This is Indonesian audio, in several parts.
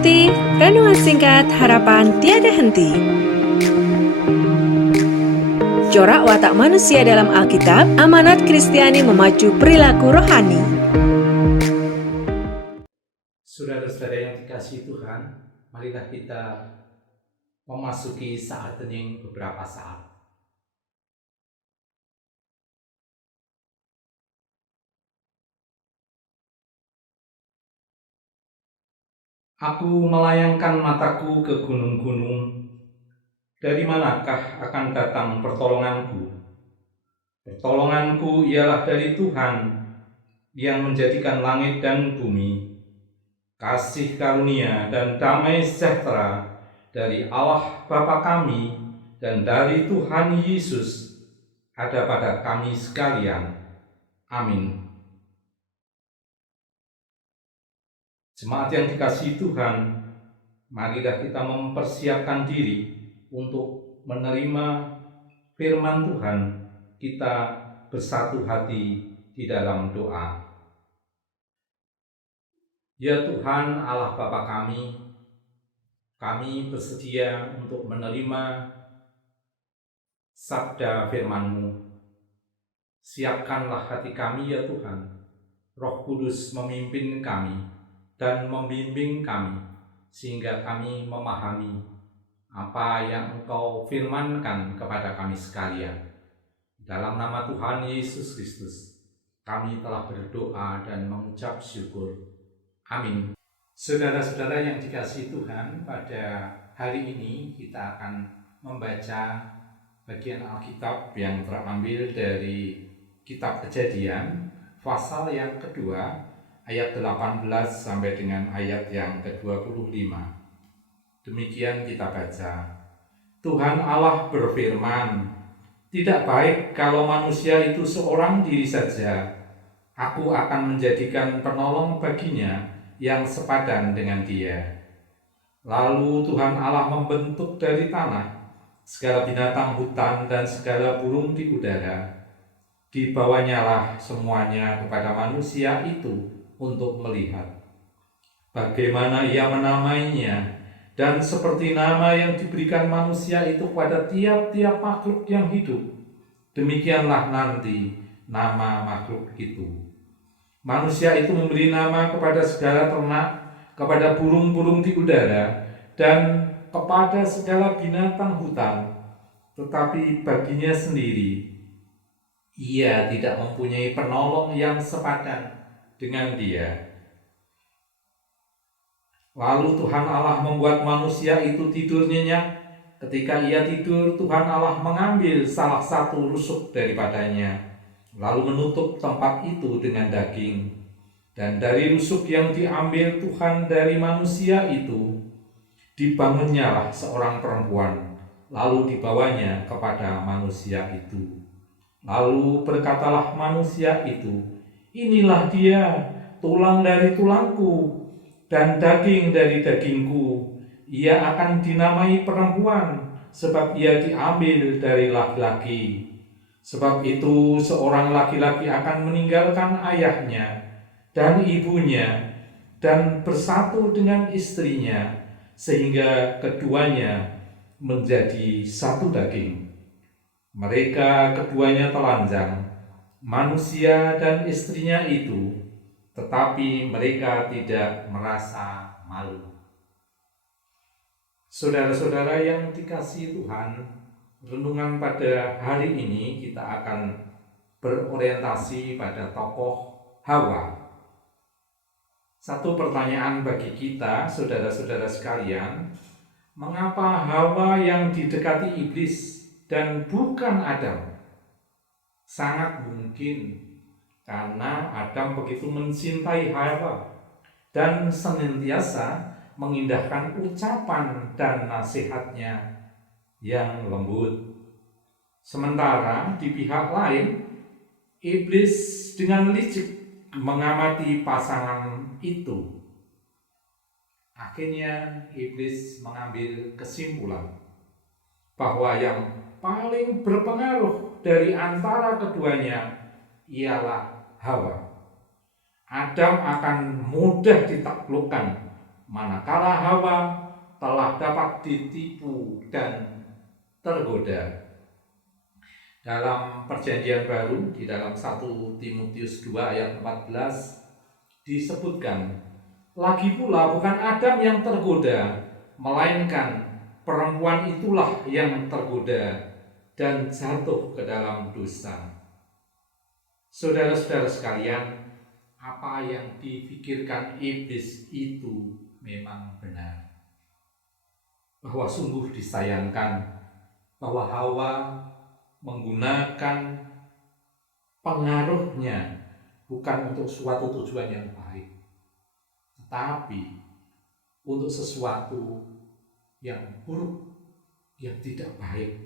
Ikuti renungan singkat harapan tiada henti. Corak watak manusia dalam Alkitab, amanat Kristiani memacu perilaku rohani. Saudara-saudara yang dikasihi Tuhan, marilah kita memasuki saat hening beberapa saat. Aku melayangkan mataku ke gunung-gunung. Dari manakah akan datang pertolonganku? Pertolonganku ialah dari Tuhan yang menjadikan langit dan bumi. Kasih karunia dan damai sejahtera dari Allah Bapa kami dan dari Tuhan Yesus ada pada kami sekalian. Amin. Jemaat yang dikasihi Tuhan, marilah kita mempersiapkan diri untuk menerima firman Tuhan. Kita bersatu hati di dalam doa. Ya Tuhan Allah Bapa kami bersedia untuk menerima sabda firman-Mu. Siapkanlah hati kami ya Tuhan. Roh Kudus memimpin kami dan membimbing kami, sehingga kami memahami apa yang Engkau firmankan kepada kami sekalian. Dalam nama Tuhan Yesus Kristus, kami telah berdoa dan mengucap syukur. Amin. Saudara-saudara yang dikasihi Tuhan, pada hari ini kita akan membaca bagian Alkitab yang terambil dari Kitab Kejadian, pasal yang kedua, ayat 18 sampai dengan ayat yang ke-25. Demikian kita baca. Tuhan Allah berfirman, "Tidak baik kalau manusia itu seorang diri saja. Aku akan menjadikan penolong baginya yang sepadan dengan dia." Lalu Tuhan Allah membentuk dari tanah segala binatang hutan dan segala burung di udara. Dibawanyalah semuanya kepada manusia itu untuk melihat bagaimana ia menamainya, dan seperti nama yang diberikan manusia itu pada tiap-tiap makhluk yang hidup, demikianlah nanti nama makhluk itu. Manusia itu memberi nama kepada segala ternak, kepada burung-burung di udara, dan kepada segala binatang hutan, tetapi baginya sendiri ia tidak mempunyai penolong yang sepadan dengan dia. Lalu Tuhan Allah membuat manusia itu tidur nyenyak. Ketika ia tidur, Tuhan Allah mengambil salah satu rusuk daripadanya, lalu menutup tempat itu dengan daging. Dan dari rusuk yang diambil Tuhan dari manusia itu, dibangunnyalah seorang perempuan, lalu dibawanya kepada manusia itu. Lalu berkatalah manusia itu, "Inilah dia, tulang dari tulangku dan daging dari dagingku. Ia akan dinamai perempuan, sebab ia diambil dari laki-laki. Sebab itu seorang laki-laki akan meninggalkan ayahnya dan ibunya dan bersatu dengan istrinya, sehingga keduanya menjadi satu daging. Mereka keduanya telanjang, manusia dan istrinya itu, tetapi mereka tidak merasa malu." Saudara-saudara yang dikasihi Tuhan, renungan pada hari ini kita akan berorientasi pada tokoh Hawa. Satu pertanyaan bagi kita, saudara-saudara sekalian, mengapa Hawa yang didekati iblis dan bukan Adam? Sangat mungkin karena Adam begitu mencintai Hawa dan senantiasa mengindahkan ucapan dan nasihatnya yang lembut. Sementara di pihak lain, iblis dengan licik mengamati pasangan itu. Akhirnya iblis mengambil kesimpulan bahwa yang paling berpengaruh dari antara keduanya ialah Hawa. Adam akan mudah ditaklukkan manakala Hawa telah dapat ditipu dan tergoda. Dalam Perjanjian Baru di dalam 1 Timotius 2 ayat 14 disebutkan, lagi pula bukan Adam yang tergoda, melainkan perempuan itulah yang tergoda dan jatuh ke dalam dosa. Saudara-saudara sekalian, apa yang dipikirkan iblis itu memang benar. Bahwa sungguh disayangkan bahwa Hawa menggunakan pengaruhnya bukan untuk suatu tujuan yang baik, tetapi untuk sesuatu yang buruk, yang tidak baik.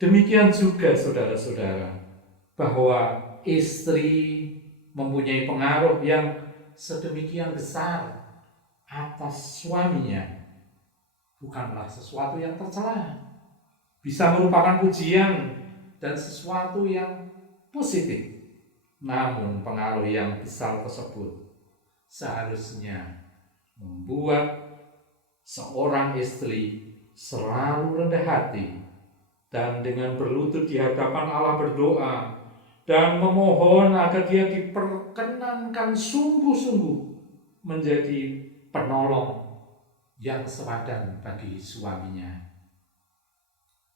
Demikian juga saudara-saudara, bahwa istri mempunyai pengaruh yang sedemikian besar atas suaminya bukanlah sesuatu yang tercela, bisa merupakan pujian dan sesuatu yang positif. Namun pengaruh yang besar tersebut seharusnya membuat seorang istri selalu rendah hati dan dengan berlutut di hadapan Allah berdoa dan memohon agar dia diperkenankan sungguh-sungguh menjadi penolong yang sepadan bagi suaminya.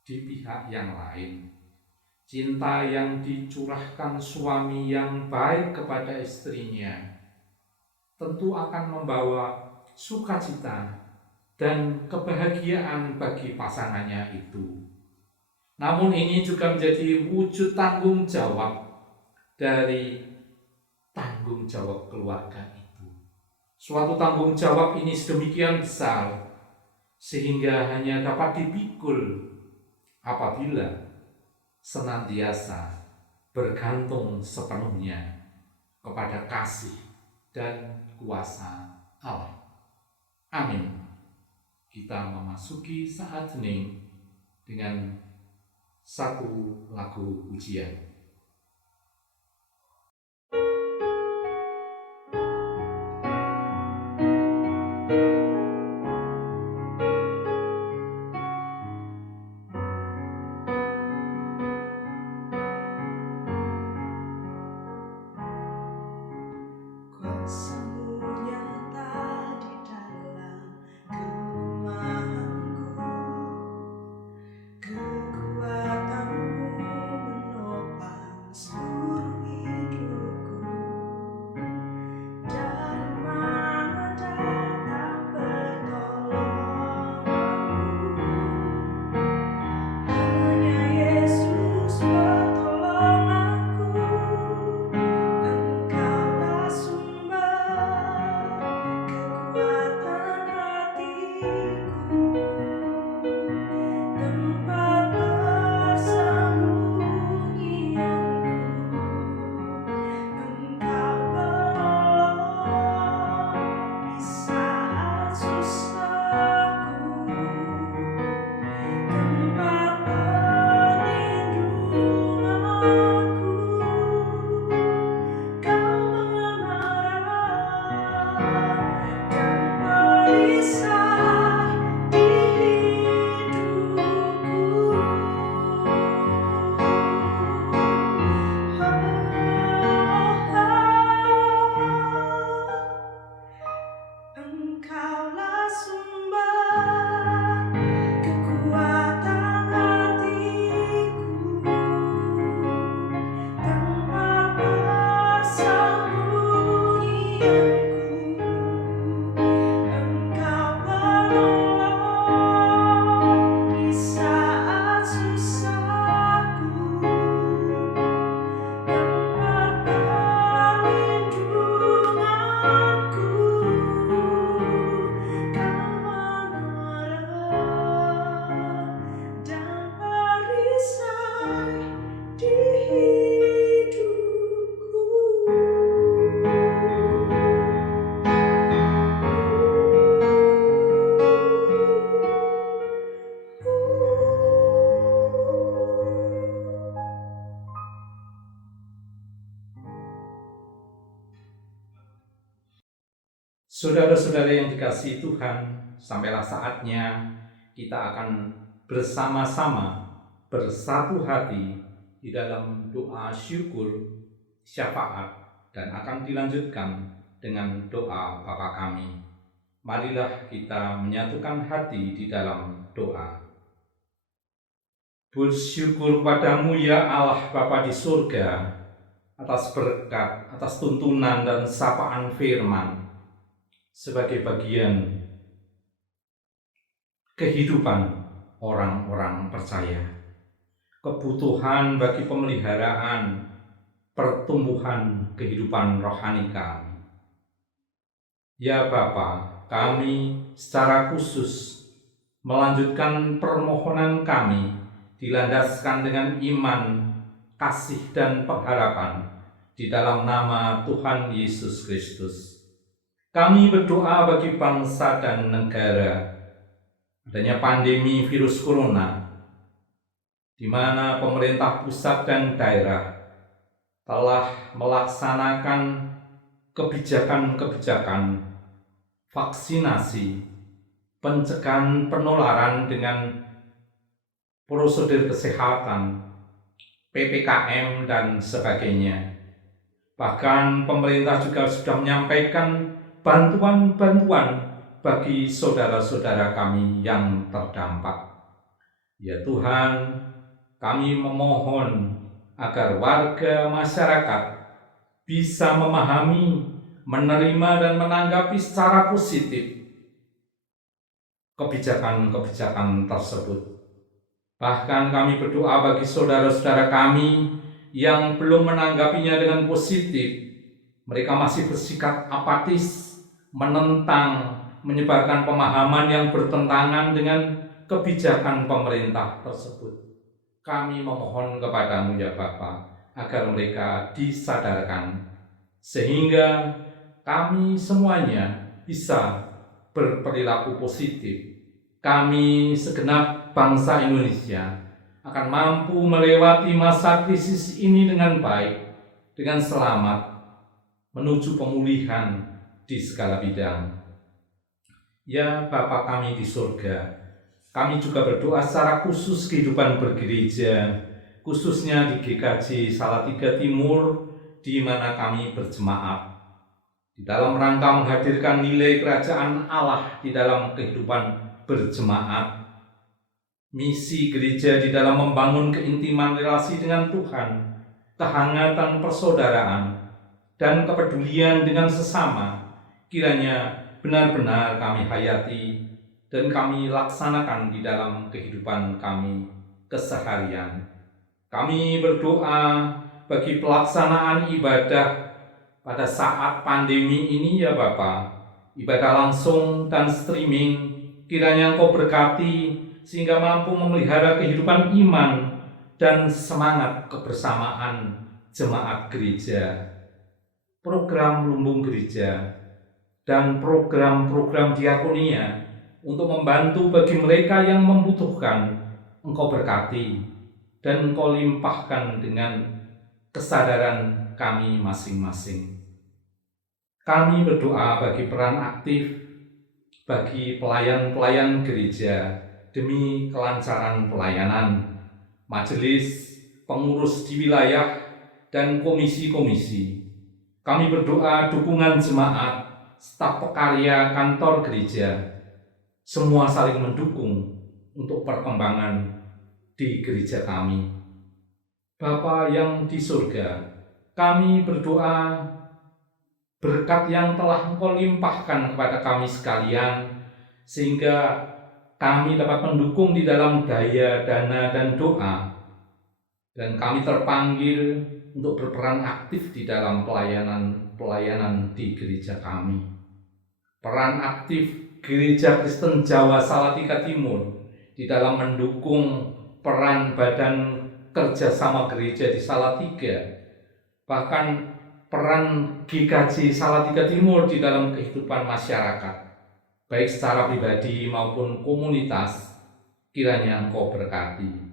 Di pihak yang lain, cinta yang dicurahkan suami yang baik kepada istrinya tentu akan membawa sukacita dan kebahagiaan bagi pasangannya itu. Namun ini juga menjadi wujud tanggung jawab dari tanggung jawab keluarga itu. Suatu tanggung jawab ini sedemikian besar sehingga hanya dapat dipikul apabila senantiasa bergantung sepenuhnya kepada kasih dan kuasa Allah. Amin. Kita memasuki saat hening dengan satu lagu pujian. Kekuatanmu menopang Saudara-saudara yang dikasihi Tuhan, sampailah saatnya kita akan bersama-sama bersatu hati di dalam doa syukur, syafaat, dan akan dilanjutkan dengan doa Bapa kami. Marilah kita menyatukan hati di dalam doa. Bersyukur padamu ya Allah Bapa di surga, atas berkat, atas tuntunan dan sapaan firman sebagai bagian kehidupan orang-orang percaya. Kebutuhan bagi pemeliharaan, pertumbuhan kehidupan rohani kami. Ya Bapa, kami secara khusus melanjutkan permohonan kami dilandaskan dengan iman, kasih dan pengharapan di dalam nama Tuhan Yesus Kristus. Kami berdoa bagi bangsa dan negara, adanya pandemi virus corona, di mana pemerintah pusat dan daerah telah melaksanakan kebijakan-kebijakan vaksinasi, pencegahan penularan dengan prosedur kesehatan, PPKM, dan sebagainya. Bahkan pemerintah juga sudah menyampaikan bantuan-bantuan bagi saudara-saudara kami yang terdampak. Ya Tuhan, kami memohon agar warga masyarakat bisa memahami, menerima dan menanggapi secara positif kebijakan-kebijakan tersebut. Bahkan kami berdoa bagi saudara-saudara kami yang belum menanggapinya dengan positif. Mereka masih bersikap apatis, menentang, menyebarkan pemahaman yang bertentangan dengan kebijakan pemerintah tersebut. Kami memohon kepadamu ya Bapa, agar mereka disadarkan, sehingga kami semuanya bisa berperilaku positif. Kami segenap bangsa Indonesia akan mampu melewati masa krisis ini dengan baik, dengan selamat, menuju pemulihan di segala bidang. Ya Bapa kami di surga, kami juga berdoa secara khusus kehidupan bergereja, khususnya di GKJ Salatiga Timur, di mana kami berjemaat di dalam rangka menghadirkan nilai kerajaan Allah di dalam kehidupan berjemaat. Misi gereja di dalam membangun keintiman relasi dengan Tuhan, kehangatan persaudaraan, dan kepedulian dengan sesama, kiranya benar-benar kami hayati dan kami laksanakan di dalam kehidupan kami keseharian. Kami berdoa bagi pelaksanaan ibadah pada saat pandemi ini ya Bapa, ibadah langsung dan streaming, kiranya Engkau berkati sehingga mampu memelihara kehidupan iman dan semangat kebersamaan jemaat gereja. Program lumbung gereja dan program-program diakonia untuk membantu bagi mereka yang membutuhkan, Engkau berkati dan Engkau limpahkan dengan kesadaran kami masing-masing. Kami berdoa bagi peran aktif bagi pelayan-pelayan gereja demi kelancaran pelayanan, majelis, pengurus di wilayah, dan komisi-komisi. Kami berdoa dukungan jemaat, staf pekarya kantor gereja, semua saling mendukung untuk perkembangan di gereja kami. Bapa yang di surga, kami berdoa berkat yang telah Engkau limpahkan kepada kami sekalian, sehingga kami dapat mendukung di dalam daya, dana, dan doa. Dan kami terpanggil untuk berperan aktif di dalam pelayanan di gereja kami. Peran aktif Gereja Kristen Jawa Salatiga Timur di dalam mendukung peran badan kerjasama gereja di Salatiga, bahkan peran GKJ Salatiga Timur di dalam kehidupan masyarakat, baik secara pribadi maupun komunitas, kiranya Engkau berkati.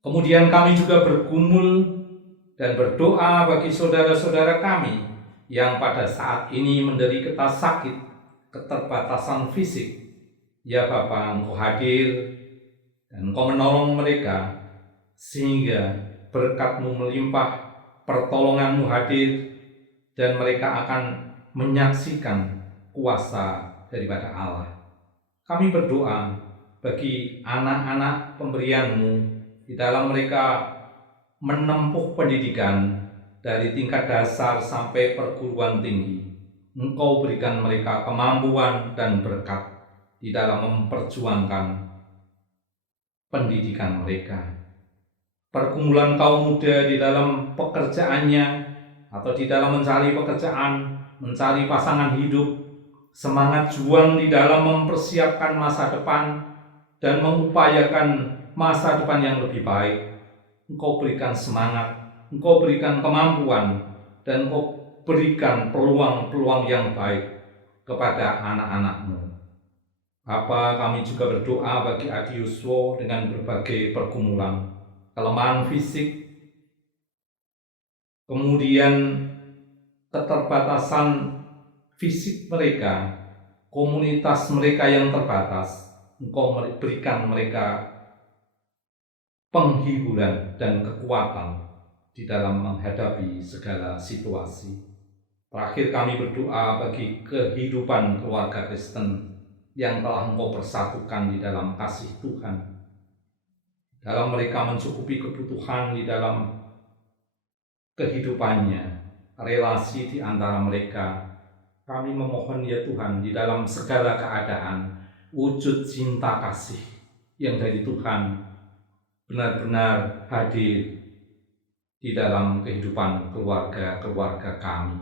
Kemudian kami juga bergumul dan berdoa bagi saudara-saudara kami yang pada saat ini menderita sakit, keterbatasan fisik. Ya Bapa, Engkau hadir dan Engkau menolong mereka, sehingga berkat-Mu melimpah, pertolongan-Mu hadir, dan mereka akan menyaksikan kuasa daripada Allah. Kami berdoa bagi anak-anak pemberian-Mu di dalam mereka menempuh pendidikan dari tingkat dasar sampai perguruan tinggi. Engkau berikan mereka kemampuan dan berkat di dalam memperjuangkan pendidikan mereka. Pergumulan kaum muda di dalam pekerjaannya atau di dalam mencari pekerjaan, mencari pasangan hidup, semangat juang di dalam mempersiapkan masa depan dan mengupayakan masa depan yang lebih baik. Engkau berikan semangat, Engkau berikan kemampuan, dan Engkau berikan peluang-peluang yang baik kepada anak-anak-Mu. Bapa, kami juga berdoa bagi Adi Yuswo dengan berbagai pergumulan, kelemahan fisik, kemudian keterbatasan fisik mereka, komunitas mereka yang terbatas. Engkau berikan mereka penghiburan dan kekuatan di dalam menghadapi segala situasi. Terakhir kami berdoa bagi kehidupan keluarga Kristen yang telah Engkau persatukan di dalam kasih Tuhan. Dalam mereka mencukupi kebutuhan di dalam kehidupannya, relasi di antara mereka. Kami memohon ya Tuhan, di dalam segala keadaan, wujud cinta kasih yang dari Tuhan benar-benar hadir di dalam kehidupan keluarga-keluarga kami.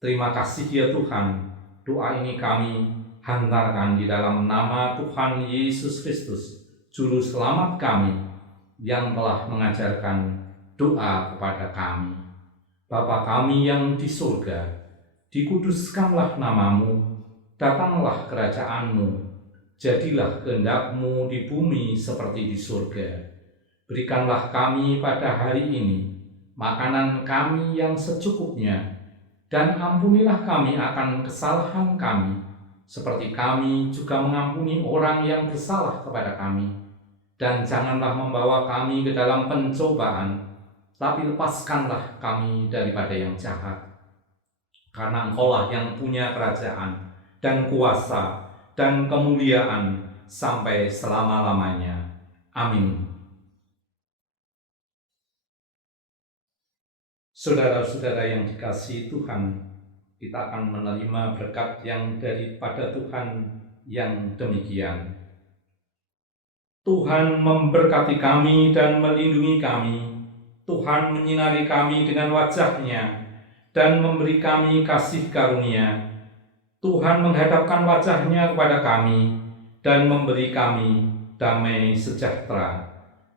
Terima kasih ya Tuhan, doa ini kami hantarkan di dalam nama Tuhan Yesus Kristus, Juru Selamat kami, yang telah mengajarkan doa kepada kami. Bapa kami yang di surga, dikuduskanlah nama-Mu, datanglah kerajaan-Mu, jadilah kehendak-Mu di bumi seperti di surga. Berikanlah kami pada hari ini makanan kami yang secukupnya, dan ampunilah kami akan kesalahan kami, seperti kami juga mengampuni orang yang bersalah kepada kami. Dan janganlah membawa kami ke dalam pencobaan, tapi lepaskanlah kami daripada yang jahat. Karena Engkaulah yang punya kerajaan dan kuasa dan kemuliaan sampai selama-lamanya. Amin. Saudara-saudara yang dikasihi Tuhan, kita akan menerima berkat yang daripada Tuhan yang demikian. Tuhan memberkati kami dan melindungi kami. Tuhan menyinari kami dengan wajah-Nya dan memberi kami kasih karunia. Tuhan menghadapkan wajah-Nya kepada kami dan memberi kami damai sejahtera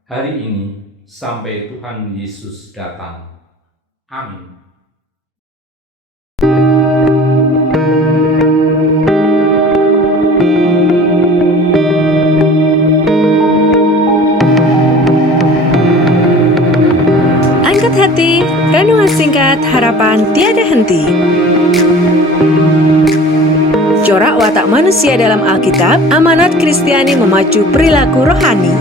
hari ini sampai Tuhan Yesus datang. Amin. Angkat hati, renungan singkat harapan tiada henti. Corak watak manusia dalam Alkitab, amanat Kristiani memacu perilaku rohani.